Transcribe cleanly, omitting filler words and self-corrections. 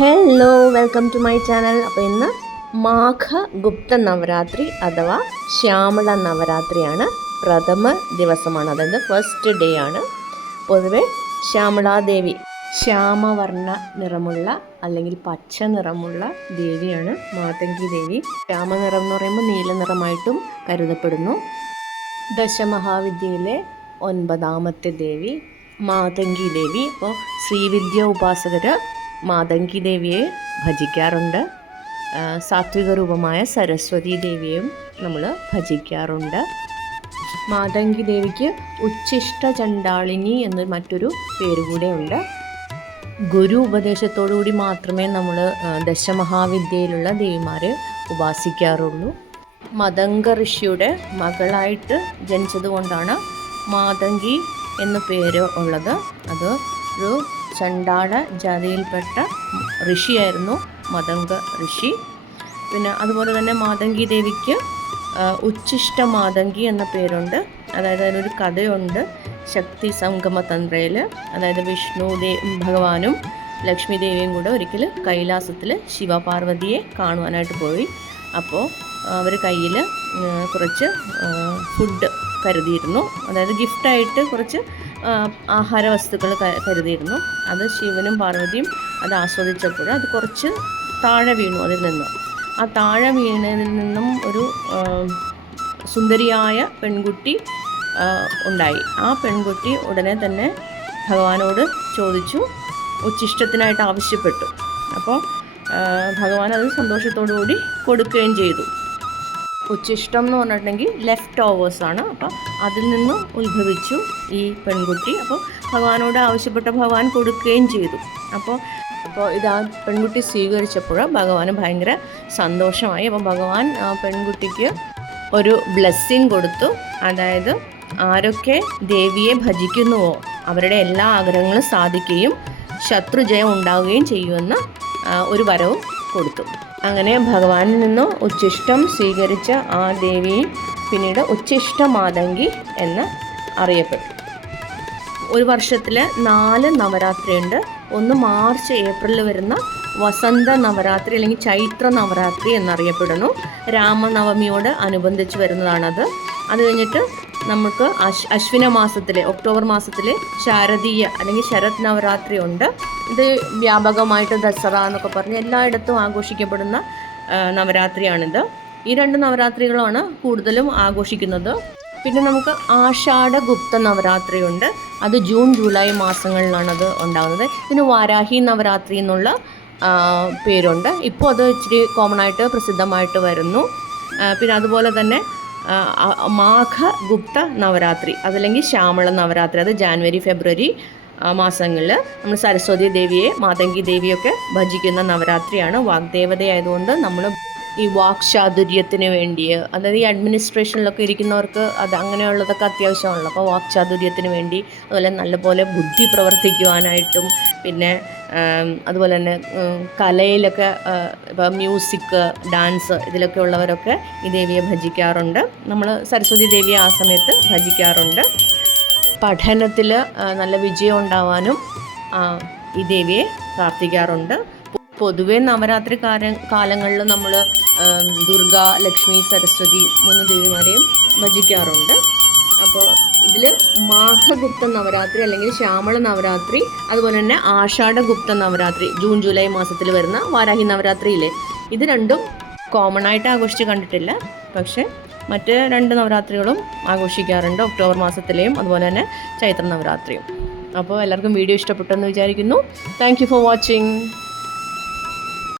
Hello, welcome to my channel. അപ്പോൾ ഇന്ന് മാഘഗുപ്ത നവരാത്രി അഥവാ ശ്യാമള നവരാത്രിയാണ്. പ്രഥമ ദിവസമാണ്, അതായത് ഫസ്റ്റ് ഡേ ആണ്. പൊതുവെ ശ്യാമളാദേവി ശ്യാമവർണ്ണ നിറമുള്ള അല്ലെങ്കിൽ പച്ച നിറമുള്ള ദേവിയാണ് മാതംഗി ദേവി. ശ്യാമനിറം എന്ന് പറയുമ്പോൾ നീല നിറമായിട്ടും കരുതപ്പെടുന്നു. ദശമഹാവിദ്യയിലെ 9ാമത്തെ ദേവി മാതംഗി ദേവി. അപ്പോൾ ശ്രീവിദ്യ ഉപാസകർ മാതംഗി ദേവിയെ ഭജിക്കാറുണ്ട്. സാത്വിക രൂപമായ സരസ്വതി ദേവിയെയും നമ്മൾ ഭജിക്കാറുണ്ട്. മാതംഗി ദേവിക്ക് ഉച്ഛിഷ്ട ചണ്ഡാളിനി എന്ന മറ്റൊരു പേരുകൂടെ ഉണ്ട്. ഗുരു ഉപദേശത്തോടുകൂടി മാത്രമേ നമ്മൾ ദശമഹാവിദ്യയിലുള്ള ദേവിമാരെ ഉപാസിക്കാറുള്ളൂ. മതംഗ ഋഷിയുടെ മകളായിട്ട് ജനിച്ചതുകൊണ്ടാണ് മാതംഗി എന്ന പേര് ഉള്ളത്. അത് ഒരു ചണ്ഡാള ജാതിയിൽപ്പെട്ട ഋഷിയായിരുന്നു മതംഗ ഋഷി. പിന്നെ അതുപോലെ തന്നെ മാതംഗി ദേവിക്ക് ഉച്ഛിഷ്ട മാതംഗി എന്ന പേരുണ്ട്. അതായത് അതിനൊരു കഥയുണ്ട് ശക്തി സംഗമ തന്ത്രയിൽ. അതായത് വിഷ്ണു ഭഗവാനും ലക്ഷ്മി ദേവിയും കൂടെ ഒരിക്കൽ കൈലാസത്തിൽ ശിവപാർവതിയെ കാണുവാനായിട്ട് പോയി. അപ്പോൾ അവർ കയ്യിൽ കുറച്ച് ഫുഡ് കരുതിയിരുന്നു, അതായത് ഗിഫ്റ്റായിട്ട് കുറച്ച് ആഹാര വസ്തുക്കൾ കരുതിയിരുന്നു. അത് ശിവനും പാർവതിയും അത് ആസ്വദിച്ചപ്പോൾ അത് കുറച്ച് താഴെ വീണു. അതിൽ നിന്ന് ആ താഴെ വീണതിൽ നിന്നും ഒരു സുന്ദരിയായ പെൺകുട്ടി ഉണ്ടായി. ആ പെൺകുട്ടി ഉടനെ തന്നെ ഭഗവാനോട് ചോദിച്ചു, ഉച്ഛിഷ്ടത്തിനായിട്ട് ആവശ്യപ്പെട്ടു. അപ്പോൾ ഭഗവാൻ അത് സന്തോഷത്തോടു കൂടി കൊടുക്കുകയും ചെയ്തു. ഉച്ഛിഷ്ടം എന്ന് പറഞ്ഞിട്ടുണ്ടെങ്കിൽ ലെഫ്റ്റ് ഓവേഴ്സാണ്. അപ്പോൾ അതിൽ നിന്ന് ഉത്ഭവിച്ചു ഈ പെൺകുട്ടി. അപ്പോൾ ഭഗവാനോട് ആവശ്യപ്പെട്ട ഭഗവാൻ കൊടുക്കുകയും ചെയ്തു. അപ്പോൾ ഇത് ആ പെൺകുട്ടി സ്വീകരിച്ചപ്പോൾ ഭഗവാന് ഭയങ്കര സന്തോഷമായി. അപ്പോൾ ഭഗവാൻ ആ പെൺകുട്ടിക്ക് ഒരു ബ്ലെസ്സിങ് കൊടുത്തു. അതായത് ആരൊക്കെ ദേവിയെ ഭജിക്കുന്നുവോ അവരുടെ എല്ലാ ആഗ്രഹങ്ങളും സാധിക്കുകയും ശത്രുജയം ഉണ്ടാവുകയും ചെയ്യുമെന്ന് ഒരു വരവും കൊടുത്തു. അങ്ങനെ ഭഗവാനിൽ നിന്ന് ഉച്ഛിഷ്ടം സ്വീകരിച്ച ആ ദേവി പിന്നീട് ഉച്ഛിഷ്ട മാതംഗി എന്ന് അറിയപ്പെട്ടു. ഒരു വർഷത്തിൽ 4 നവരാത്രിയുണ്ട്. ഒന്ന് മാർച്ച് ഏപ്രിലിൽ വരുന്ന വസന്ത നവരാത്രി അല്ലെങ്കിൽ ചൈത്ര നവരാത്രി എന്നറിയപ്പെടുന്നു. രാമനവമിയോട് അനുബന്ധിച്ച് വരുന്നതാണത്. അത് കഴിഞ്ഞിട്ട് നമുക്ക് അശ്വിന മാസത്തിലെ ഒക്ടോബർ മാസത്തിലെ ശാരദീയ അല്ലെങ്കിൽ ശരത് നവരാത്രി ഉണ്ട്. ഇത് വ്യാപകമായിട്ട് ദസറ എന്നൊക്കെ പറഞ്ഞ് എല്ലായിടത്തും ആഘോഷിക്കപ്പെടുന്ന നവരാത്രിയാണിത്. ഈ 2 നവരാത്രികളാണ് കൂടുതലും ആഘോഷിക്കുന്നത്. പിന്നെ നമുക്ക് ആഷാഢഗുപ്ത നവരാത്രിയുണ്ട്. അത് ജൂൺ ജൂലൈ മാസങ്ങളിലാണ് അത് ഉണ്ടാകുന്നത്. പിന്നെ വാരാഹി നവരാത്രി എന്നുള്ള പേരുണ്ട്. ഇപ്പോൾ അത് ഇച്ചിരി കോമൺ ആയിട്ട് പ്രസിദ്ധമായിട്ട് വരുന്നു. പിന്നെ അതുപോലെ തന്നെ മാഘഗുപ്ത നവരാത്രി അതല്ലെങ്കിൽ ശ്യാമള നവരാത്രി, അത് ജാനുവരി ഫെബ്രുവരി മാസങ്ങളിൽ നമ്മൾ സരസ്വതി ദേവിയെ മാതംഗി ദേവിയൊക്കെ ഭജിക്കുന്ന നവരാത്രിയാണ്. വാഗ്ദേവതയായതുകൊണ്ട് നമ്മൾ ഈ വാക്ചാതുര്യത്തിന് വേണ്ടി, അതായത് ഈ അഡ്മിനിസ്ട്രേഷനിലൊക്കെ ഇരിക്കുന്നവർക്ക് അത് അങ്ങനെയുള്ളതൊക്കെ അത്യാവശ്യമാണല്ലോ. അപ്പോൾ വാക്ചാതുര്യത്തിന് വേണ്ടി, അതുപോലെ നല്ലപോലെ ബുദ്ധി പ്രവർത്തിക്കുവാനായിട്ടും, പിന്നെ അതുപോലെ തന്നെ കലയിലൊക്കെ ഇപ്പോൾ മ്യൂസിക്, ഡാൻസ് ഇതിലൊക്കെ ഉള്ളവരൊക്കെ ഈ ദേവിയെ ഭജിക്കാറുണ്ട്. നമ്മൾ സരസ്വതി ദേവിയെ ആ സമയത്ത് ഭജിക്കാറുണ്ട്. പഠനത്തിൽ നല്ല വിജയം ഉണ്ടാവാനും ഈ ദേവിയെ പ്രാർത്ഥിക്കാറുണ്ട്. പൊതുവെ നവരാത്രി കാലങ്ങളിൽ നമ്മൾ ദുർഗ, ലക്ഷ്മി, സരസ്വതി 3 ദേവിമാരെയും ഭജിക്കാറുണ്ട്. അപ്പോൾ ഇതിൽ മാഘഗുപ്ത നവരാത്രി അല്ലെങ്കിൽ ശ്യാമള നവരാത്രി, അതുപോലെ തന്നെ ആഷാഢഗുപ്ത നവരാത്രി ജൂൺ ജൂലൈ മാസത്തിൽ വരുന്ന വാരാഹി നവരാത്രിയില്ലേ, ഇത് രണ്ടും കോമൺ ആയിട്ട് ആഘോഷിച്ച് കണ്ടിട്ടില്ല. പക്ഷേ മറ്റ് 2 നവരാത്രികളും ആഘോഷിക്കാറുണ്ട്, ഒക്ടോബർ മാസത്തിലെയും അതുപോലെ തന്നെ ചൈത്ര നവരാത്രിയും. അപ്പോൾ എല്ലാവർക്കും വീഡിയോ ഇഷ്ടപ്പെട്ടെന്ന് വിചാരിക്കുന്നു. Thank you for watching.